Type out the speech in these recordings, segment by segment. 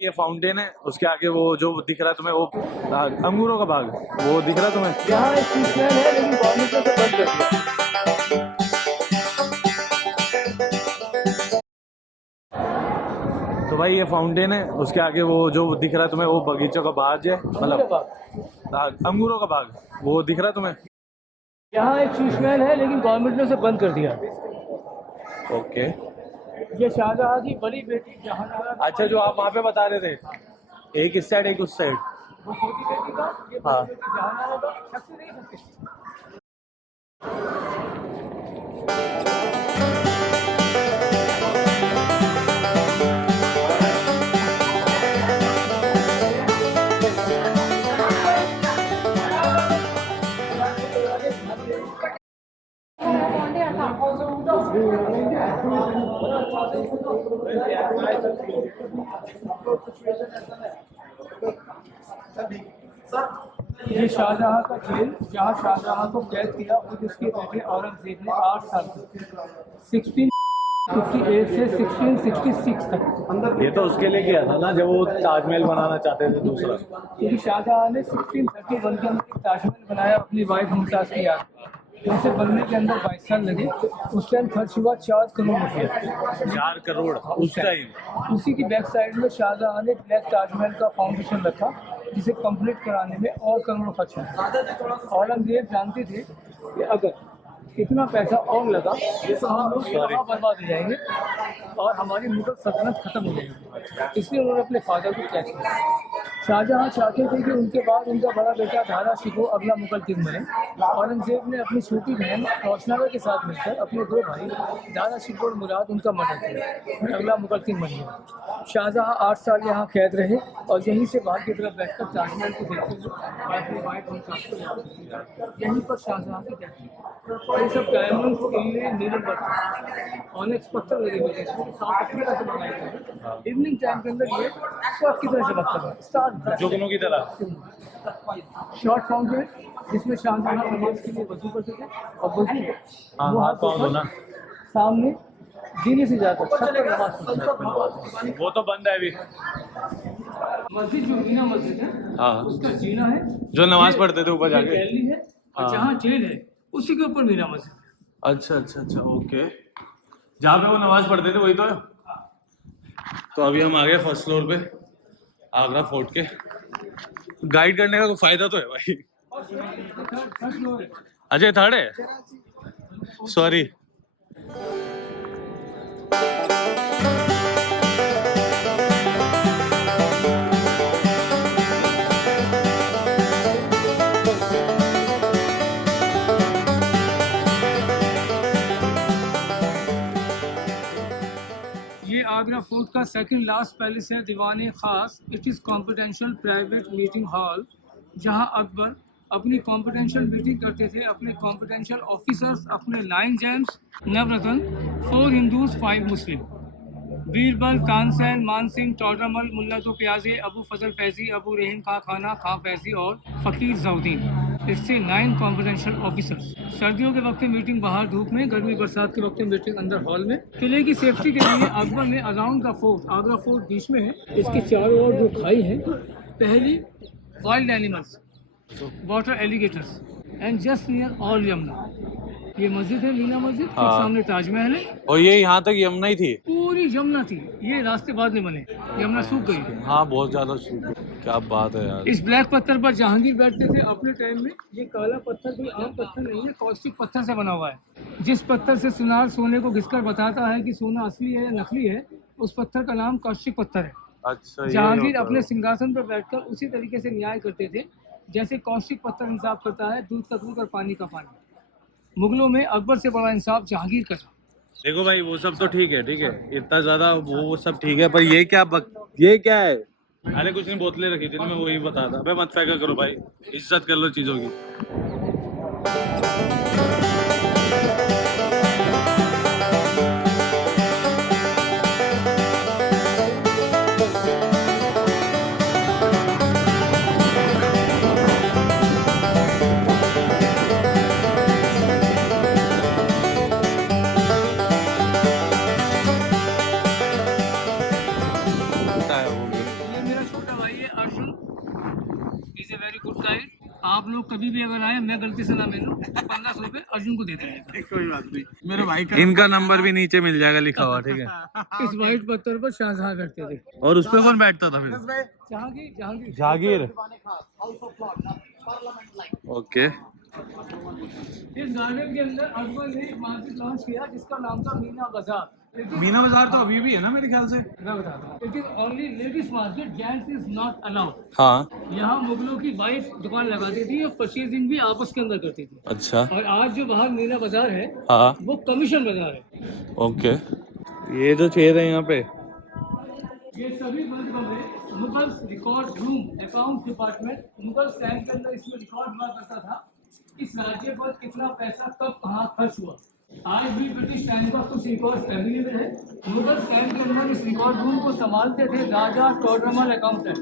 ये फाउंटेन है, उसके आगे वो जो दिख रहा है तुम्हें, वो अंगूरों का बाग, वो दिख रहा है तुम्हें? यहाँ एक ट्यूशनल है लेकिन गवर्नमेंट ने बंद कर दिया। तो भाई ये फाउंटेन है, उसके आगे वो जो दिख रहा है तुम्हें, वो बगीचों का बाग है, मतलब अंगूरों का बाग, वो दिख रहा है तुम्हें? यहाँ एक ट्यूशनल है लेकिन गवर्नमेंट ने उसे बंद कर दिया। ओके, ये शाहजहाँ की बड़ी बेटी जहानारा। अच्छा, जो आप वहाँ पे बता रहे थे, एक इस साइड एक उस साइड। वो छोटी बेटी का, ये बड़ी हाँ। बेटी जहानारा का, शक्ति नहीं सकती। ये शाहजहाँ का जेल जहाँ शाहजहाँ को कैद किया और उसके बेटे औरंगजेब ने 8 साल तक 1658 से 1666 तक। ये तो उसके लिए किया था ना, जब वो ताजमहल बनाना चाहते थे दूसरा। क्योंकि शाहजहाँ ने 1631 के अंदर एक ताजमहल बनाया अपनी वाइफ मुमताज की याद में। इसे बनने के अंदर 22 साल लगे। उस टाइम खर्च हुआ 4 करोड़ रुपया। 4 करोड़ उस टाइम। उसी की बैक साइड में शाहजहाँ ने ब्लैक ताजमहल का फाउंडेशन रखा, जिसे कंप्लीट कराने में और करोड़ों खर्च हुए। औरंगजेब जानते थे कि अगर इतना पैसा और लगा तो हम लोग वहाँ बर्बाद हो जाएंगे और हमारी मुगल सल्तनत खत्म हो जाएगी। इसलिए उन्होंने अपने फादर को कैद किया। शाहजहाँ चाहते थे कि उनके बाद उनका बड़ा बेटा दारा शिकोह अगला मुगल किंग बने। औरंगजेब ने अपनी छोटी बहन रोशनारा के साथ मिलकर अपने 2 भाई दारा शिकोह और मुराद उनका मर्डर किया और अगला मुगल किंग बन गया। शाहजहाँ 8 साल यहाँ कैद रहे और यहीं से बाहर की तरफ बैठकर ताजमहल को देखते हुए अपनी वाइफ मुमताज को याद करते। यहीं पर शाहजहाँ की डेथ हुई। और ये सब डायमंड इनले नीलम पर ऑनेक्स पत्थर लगे हुए थे, साउथ अफ्रीका से मंगाए थे। इवनिंग टाइम के अंदर ये स्वर्ग की तरह चमकता था, स्टार जुगनू की तरह। शॉर्ट फाउंटेन जिसमें शाहजहाँ नमाज के लिए वजू करते थे और वजू हाँ, वो हाथ हाथ पाँव धोना। सामने जीने से जाकर छत पर नमाज पढ़ते थे। वो तो बंद है अभी। मस्जिद जो मीना मस्जिद है, हाँ, उसका जीना है, जो नमाज पढ़ते थे ऊपर ये जाके। गैलरी है और हाँ। जहाँ जेल है उसी के ऊपर मीना मस्जिद है। अच्छा अच्छा अच्छा, ओके। जहाँ पे वो नमाज पढ़ते थे वही तो है। तो अभी हम आ गए फर्स्ट फ्लोर पे, आगरा फोर्ट के। गाइड करने का कोई फायदा तो है भाई। अच्छा, थर्ड है, सॉरी। ये आगरा फोर्ट का सेकंड लास्ट पैलेस है, दीवान खास। It is confidential private meeting hall, जहां अकबर अपनी कॉन्फिडेंशियल मीटिंग करते थे। अपने कॉन्फिडेंशियल ऑफिसर्स, अपने 9 जेम्स, नवरत्न, 4 हिंदूज, 5 मुस्लिम, बीरबल, कानसैन, मानसिंह, टोडरमल, मुल्ला तो प्याजे, अबू फजल फैजी, अबू रहीम खां खाना, खां फैजी और फ़कीर जउद्दीन। इससे 9 कॉन्फिडेंशियल ऑफिसर्स। सर्दियों के वक्त मीटिंग बाहर धूप में, गर्मी बरसात के वक्त मीटिंग अंदर हॉल में। किले की सेफ्टी के लिए अकबर ने around the fort, Agra fort बीच में है, इसके चारों ओर जो खाई है, पहली wild animals, water alligators and just near all Yamuna. ये मस्जिद है मीना मस्जिद, ठीक हाँ। सामने ताजमहल है। और ये यहाँ तक यमुना ही थी। पूरी यमुना थी, ये रास्ते बाद में बने, यमुना सूख गई। हाँ, बहुत ज्यादा सूख। क्या बात है यार। इस ब्लैक पत्थर पर जहांगीर बैठते थे अपने टाइम में। ये काला पत्थर कोई आम पत्थर नहीं है, कौस्टिक पत्थर से बना हुआ है। जिस पत्थर से सुनार सोने को घिसकर बताता है कि सोना असली है या नकली है, उस पत्थर का नाम कौस्टिक पत्थर है। अच्छा, ये जहांगीर होता अपने है। सिंहासन पर बैठकर उसी तरीके से न्याय करते थे जैसे कौस्टिक पत्थर इंसाफ करता है, दूध का दूध और पानी का पानी। मुगलों में अकबर से बड़ा इंसाफ जहांगीर का था। देखो भाई, वो सब तो ठीक है, ठीक है, इतना ज्यादा वो सब ठीक है, पर ये क्या है? अरे कुछ नहीं, बोतलें रखी थी ना, मैं वही बता था। अबे मत फेंका करो भाई, इज्जत कर लो चीजों की। गाइड आप लोग कभी भी अगर आए, मैं गलती से ना मिलूं, 1500 रुपए अर्जुन को दे देंगे। कोई बात नहीं, मेरे भाई का इनका नंबर भी नीचे मिल जाएगा लिखा हुआ, ठीक है। इस व्हाइट पत्थर पर शाहजहां बैठते थे। और उस पे कौन बैठता था फिर? जहांगीर जहांगीर जागीर। ओके। इस गार्डन के अंदर अकबर ने एक मार्केट लॉन्च किया जिसका नाम था मीना बाजार। मीना बाजार तो अभी भी है ना मेरे ख्याल से। मैं बताता हूँ, it is only ladies market, gents is not allowed. हाँ। यहाँ मुगलों की वाइफ दुकान लगाती थी और परचेजिंग भी आपस के अंदर करती थी। अच्छा। और आज जो बाहर मीना बाजार है, हाँ। वो कमीशन बाजार है। ओके। ये जो चेयर है यहाँ पे, ये सभी बंद कमरे Mughals record room, account department, Mughal time के अंदर इसमें रिकॉर्ड हुआ करता था इस राज्य पर कितना पैसा कब कहाँ खर्च हुआ। आज भी ब्रिटिश टाइम का कुछ रिकॉर्ड अवेलेबल है। मुगल टाइम के अंदर इस रिकॉर्ड रूम को संभालते थे राजा टोडरमल अकाउंटेंट।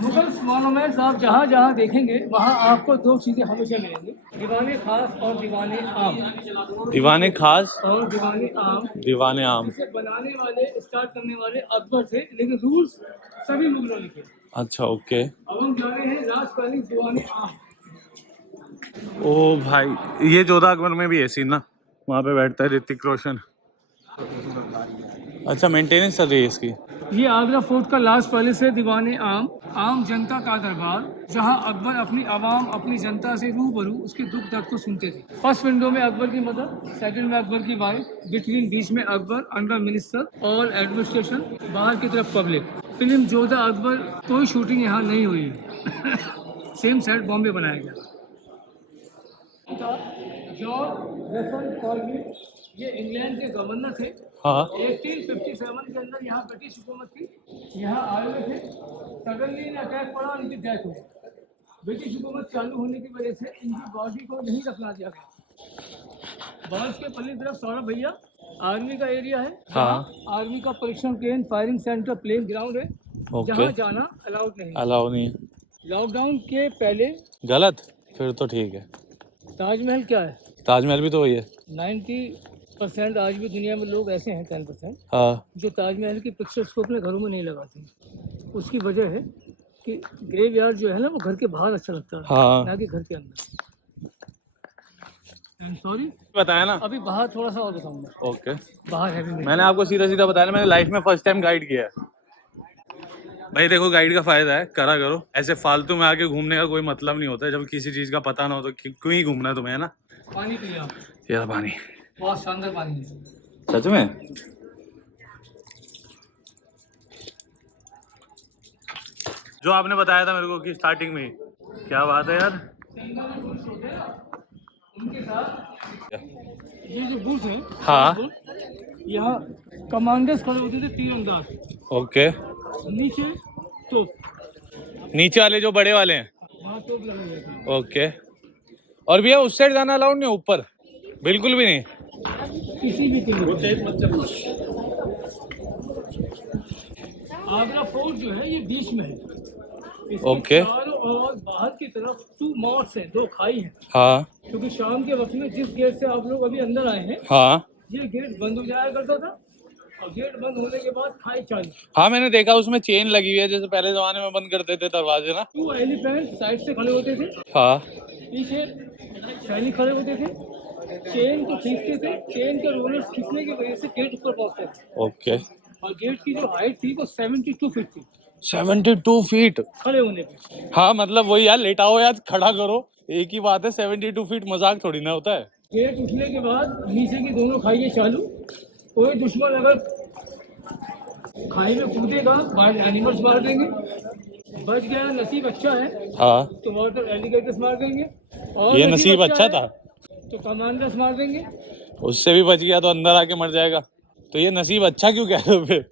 मुगल मॉन्यूमेंट्स आप जहाँ जहाँ देखेंगे वहाँ आपको दो चीजें हमेशा मिलेंगी, दीवाने खास और दीवाने आम। दीवाने खास और दीवाने आम, दीवाने आम। इसे बनाने वाले, स्टार्ट करने वाले अकबर थे, लेकिन रूल्स सभी मुगलों ने किए। अच्छा, ओके। अब हम जा रहे हैं राज पैलेस दीवाने आम। ओ भाई, ये जोधा अकबर में भी है सीन ना, वहाँ पे बैठता है ऋतिक रोशन। अच्छा, मेंटेनेंस चल रही है इसकी। ये आगरा फोर्ट का लास्ट पैलेस है दीवाने आम। आम जनता का दरबार, जहां अकबर अपनी आवाम, अपनी जनता से रूबरू उसके दुख दर्द को सुनते थे। फर्स्ट विंडो में अकबर की मदर, सेकंड में अकबर की वाइफ, बिटवीन बीच में Akbar, under minister, all administration, बाहर की तरफ पब्लिक। फिल्म जोधा अकबर कोई शूटिंग यहाँ नहीं हुई सेम सेट बॉम्बे बनाया गया। जॉर्ज रेफरन कॉलनी, ये इंग्लैंड के गवर्नर थे। हाँ। 1857 के अंदर यहाँ ब्रिटिश हुकूमत थी, यहाँ आए हुए थे। सडनली इन्हें अटैक पड़ा, इनकी डेथ हुई। ब्रिटिश हुकूमत चालू होने की वजह से इनकी बॉडी को नहीं रखना दिया गया। बारिश के पल्ली तरफ सौरभ भैया आर्मी का एरिया है। हाँ। आर्मी का परीक्षण plane, firing centre, plain ground है, जहाँ जाना अलाउड नहीं। अलाउ नहीं है। लॉकडाउन के पहले गलत, फिर तो ठीक है। ताजमहल क्या है? ताजमहल भी तो वही है। 90% आज भी दुनिया में लोग ऐसे हैं, 10% हाँ। जो ताजमहल की पिक्चर्स को अपने घरों में नहीं लगाते। उसकी वजह है कि ग्रेवयार्ड जो है ना, वो घर के बाहर अच्छा लगता है, हाँ। ना कि घर के अंदर। सॉरी, बताया ना अभी बाहर थोड़ा सा और बताऊंगा। ओके। बाहर है भी नहीं। मैंने आपको सीधा सीधा बताया, मैंने लाइफ में फर्स्ट टाइम गाइड किया है भाई। देखो, गाइड का फायदा है, करा करो। ऐसे फालतू में आके घूमने का कोई मतलब नहीं होता। जब किसी चीज का पता ना हो तो क्यों ही घूमना है तुम्हें, है ना। पानी पिया, ये पानी बहुत शानदार पानी है। सच में। जो आपने बताया था मेरे को कि स्टार्टिंग में, क्या बात है यार। उनके साथ ये जो बुर्ज है, हाँ। यहाँ कमांडर्स खड़े होते थे, तीरंदाज। ओके। नीचे तोप, नीचे वाले जो बड़े वाले हैं, वहाँ तोप लगे हुए थे। ओके। और भैया उस साइड जाना अलाउड नहीं, ऊपर बिल्कुल भी नहीं। किसी भी किले आगरा फोर्ट जो है ये बीच में है। इसके ओके। चारों ओर बाहर की तरफ 2 मॉट्स हैं, 2 खाई हैं। हाँ। क्योंकि शाम के वक्त में जिस गेट से आप लोग अभी अंदर आए हैं, हाँ। ये गेट बंद हो जाया करता था और गेट बंद होने के बाद खाई चालू। हाँ, मैंने देखा उसमें चेन लगी हुई है, जैसे पहले जमाने में बंद करते थे दरवाजे ना। 2 एलिफेंट साइड से खड़े होते थे, हाँ। पीछे सैनिक खड़े होते थे, चेन को खींचते थे। चेन के रोलर्स खींचने की वजह से गेट ऊपर पहुंचते थे। ओके। और गेट की जो हाइट थी वो 72 फीट थी 72 फीट। खड़े होने पे। हाँ, मतलब वही यार, लेटाओ या खड़ा करो, एक ही बात है। 72 फीट मजाक थोड़ी ना होता है। गेट उठने के बाद नीचे की दोनों खाइए चालू। कोई दुश्मन अगर खाई में कूदेगा, एनिमल्स मार देंगे। बच गया, नसीब अच्छा है, हाँ। तो वाटर एलिगेटर्स मार देंगे। और ये नसीब अच्छा है, था तो कमांडर्स मार देंगे। उससे भी बच गया तो अंदर आके मर जाएगा। तो ये नसीब अच्छा क्यों कह रहे हो फिर?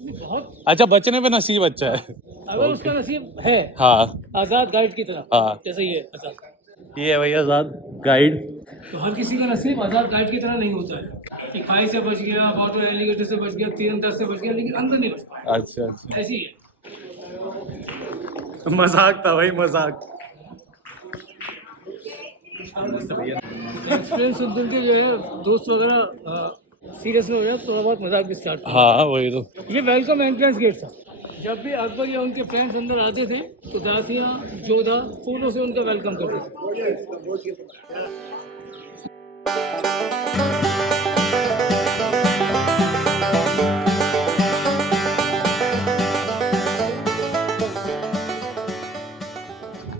बहुत, अच्छा, बचने पे नसीब अच्छा है। अगर उसका नसीब है। हाँ। आजाद गाइड की तरह। हाँ। जैसे ये आजाद, ये है भैया आजाद गाइड। तो हर किसी का नसीब आजाद गाइड की तरह नहीं होता है कि खाई से बच गया, वाटर एलिगेटर से बच गया, तीरंदाज से बच गया, लेकिन अंदर नहीं बच पाया। अच्छा अच्छा, ऐसी है। मजाक था भाई, मजाक। एक्सपीरियंस सुन के जो है दोस्त वगैरह सीरियस में हो जाए, थोड़ा बहुत मजाक भी स्टार्ट। हाँ, वही तो। ये वेलकम एंट्रेंस गेट था। जब भी अकबर या उनके फ्रेंड्स अंदर आते थे तो दासियां जोधा फूलों से उनका वेलकम करते थे।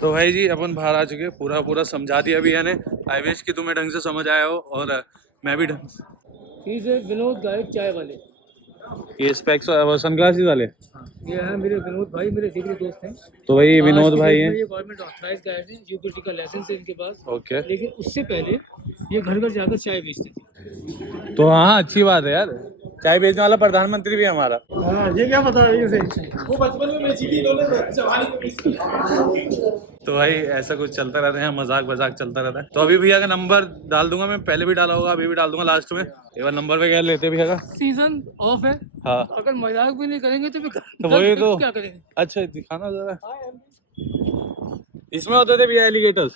तो भाई जी अपन बाहर आ चुके हैं, पूरा पूरा समझा दिया भैया ने। आई विश कि तुम्हें ढंग से समझ आया हो और मैं भी ढंग से। ही से विनोद गाइड चाय वाले, ये स्पेक्स सनग्लासेस वाले, ये है मेरे विनोद भाई, मेरे जिगरी दोस्त हैं। तो भाई ये आज विनोद की भाई डेट हैं। में ये गवर्नमेंट ऑथराइज गाइड है, यूपीटी का लाइसेंस है इनके पास। ओके, लेकिन उससे पहले ये घर घर जाकर चाय बेचते थे। तो हाँ अच्छी बात है यार, चाय बेचने वाला प्रधानमंत्री भी है हमारा। ये क्या बता रही है, वो बचपन में मैं चीटी तो भाई ऐसा कुछ चलता रहता है, मजाक मजाक चलता रहता है। तो अभी भैया का नंबर डाल दूंगा मैं, पहले भी डाला होगा, अभी भी डाल दूंगा लास्ट में। एक बार नंबर वगैरह लेते हैं भैया का। सीजन ऑफ है, हाँ अगर मजाक भी नहीं करेंगे तो तो वही तो क्या करेंगे। अच्छा दिखाना जरा, इसमें होते थे भैया एलिगेटर्स,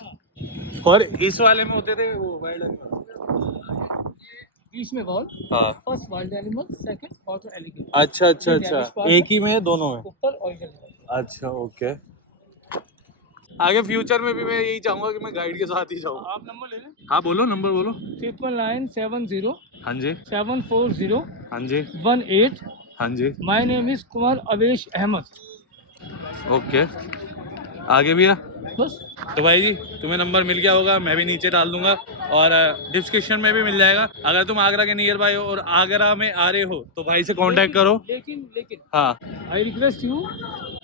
और इस वाले में होते थे वो वाइल्ड एनिमल। बीच में बॉल, हाँ first wild animal, second water alligator. अच्छा अच्छा अच्छा, एक ही में है दोनों में। ऊपर ओरिजिनल। अच्छा ओके, आगे फ्यूचर में भी मैं यही चाहूंगा कि मैं गाइड के साथ ही जाऊँ। आप नंबर ले लें। हाँ बोलो, नंबर बोलो। 9970 हाँ जी 740 हाँ जी 18। हाँ जी my name is Kumar Awesh Ahmad. Okay, आगे भैया। बस तो भाई जी तुम्हें नंबर मिल गया होगा, मैं भी नीचे डाल दूंगा और डिस्क्रिप्शन में भी मिल जाएगा। अगर तुम आगरा के नियर बाय हो और आगरा में आ रहे हो तो भाई से कांटेक्ट करो। लेकिन हाँ आई रिक्वेस्ट यू,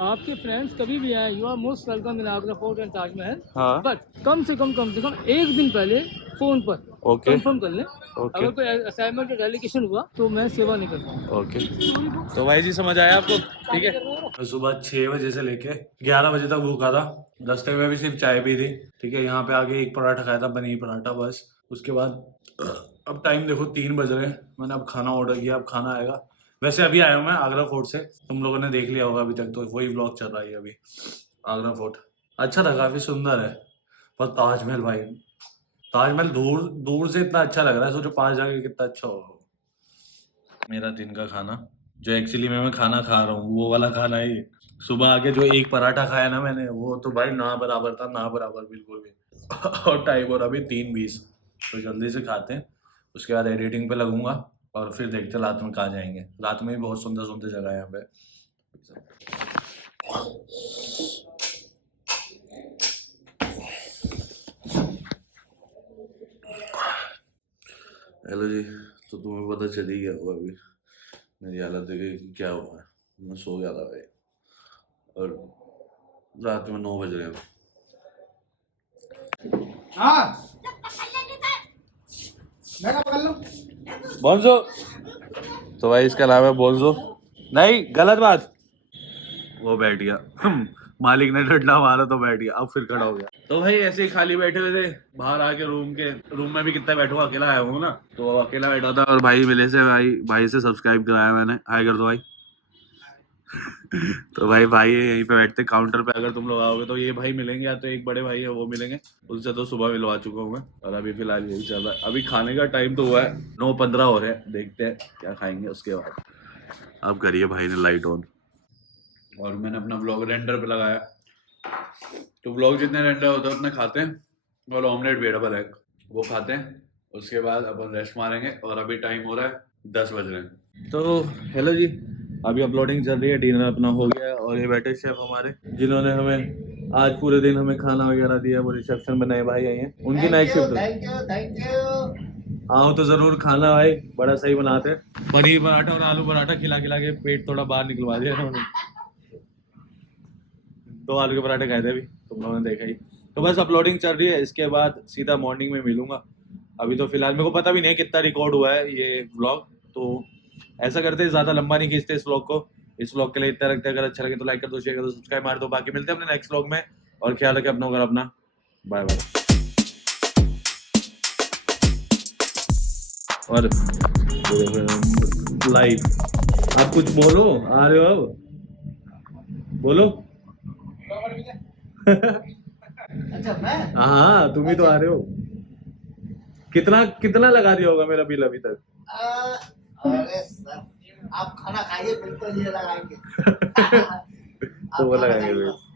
आपके फ्रेंड्स कभी भी आए, you are most welcome in Agra fort and Taj Mahal. हाँ बट कम से कम एक दिन पहले फोन पर ओके कंफर्म कर लें। ओके अगर कोई असाइनमेंट या डेलीगेशन हुआ तो मैं सेवा नहीं कर पाऊंगा। ओके, तो भाई जी समझ आया आपको? ठीक है, मैं सुबह 6 बजे से लेके 11 बजे तक भूखा था, रास्ते में भी सिर्फ चाय पी थी। ठीक है, यहाँ पे आके एक पराठा खाया था, पनीर पराठा बस। उसके बाद अब टाइम देखो 3 बज रहे हैं, मैंने अब खाना ऑर्डर किया, अब खाना आएगा। वैसे अभी आया हूँ मैं आगरा फोर्ट से, तुम लोगों ने देख लिया होगा अभी तक, तो वही व्लॉग चल रहा है अभी। आगरा फोर्ट अच्छा था, काफी सुंदर है। पर ताजमहल भाई, ताजमहल दूर दूर से इतना अच्छा लग रहा है, सोचो 5 जाके कितना अच्छा होगा। मेरा दिन का खाना जो एक्चुअली मैं खाना खा रहा हूँ वो वाला खाना ही। सुबह आके जो एक पराठा खाया ना मैंने, वो तो भाई ना बराबर था, ना बराबर बिल्कुल भी। और टाइम और अभी 3:20, तो जल्दी से खाते हैं, उसके बाद एडिटिंग पे लगूंगा और फिर देखते हैं रात में कहाँ जाएंगे। रात में भी बहुत सुंदर सुंदर जगह है यहाँ पे। हेलो जी, तो तुम्हें पता चल ही गया होगा अभी मेरी हालत देखे कि क्या हुआ है। मैं सो गया था भाई और रात में 9 बज रहे हैं। हाँ बोलजो, तो भाई इसका नाम है बोलजो। नहीं गलत बात, वो बैठ गया मालिक ने डंडा मारा तो बैठ गया, अब फिर खड़ा हो गया। तो भाई ऐसे ही खाली बैठे हुए थे बाहर आके, रूम में भी कितना बैठूंगा, अकेला आया हूँ ना, तो अकेला बैठा था और भाई मिले से भाई से सब्सक्राइब कराया मैंने। हाय कर दो भाई तो भाई यहीं पे बैठते काउंटर पे, अगर तुम लोग आओगे तो ये भाई मिलेंगे, या तो एक बड़े भाई है वो मिलेंगे, उनसे तो सुबह मिलवा चुका हूँ मैं। और अभी फिलहाल यही चल रहा है। अभी खाने का टाइम तो हुआ है 9:15 हो रहे हैं, देखते हैं क्या खाएंगे उसके बाद। अब करिए भाई ने लाइट ऑन और मैंने अपना व्लॉग रेंडर पे लगाया, तो व्लॉग जितने रेंडर होते हैं उतने खाते हैं, और ऑमलेट भी डबल एग वो खाते हैं। उसके बाद अपन रेस्ट मारेंगे और अभी टाइम हो रहा है 10 बज रहे हैं। तो हेलो जी, अभी अपलोडिंग चल रही है, डिनर अपना हो गया और ये बैठे शेफ हमारे जिन्होंने हमें आज पूरे दिन हमें खाना वगैरह दिया, वो रिसेप्शन में नए भाई आए हैं, उनकी नाइट शिफ्ट। Thank you. आओ तो जरूर खाना भाई, बड़ा सही बनाते हैं। पनीर पराठा और आलू पराठा खिला खिला के पेट थोड़ा बाहर निकलवा दिया उन्होंने। 2 आलू के पराठे खाए थे अभी, तुम लोगों ने देखा ही। तो बस अपलोडिंग चल रही है, इसके बाद सीधा मॉर्निंग में मिलूंगा। अभी तो फिलहाल मेरे को पता भी नहीं कितना रिकॉर्ड हुआ है ये व्लॉग, तो ऐसा करते हैं ज़्यादा लंबा नहीं खींचते इस व्लॉग को। इस व्लॉग के लिए इतना रखते हैं, अगर अच्छा लगे तो लाइक कर दो, शेयर कर दो, सब्सक्राइब मार दो। बाकी मिलते हैं अपने नेक्स्ट व्लॉग में, और ख्याल रखें अपना होगा अपना। Bye bye. और लाइव आप कुछ बोलो, आ रहे हो अब बोलो अच्छा मैं हाँ तुम ही तो आ रहे हो। कितना लगा दिया होगा मेरा बिल अभी तक? अरे सर आप खाना खाइए फिर तो ये लगाएंगे तो वो आप खाना लगाएंगे खाइए। फिर।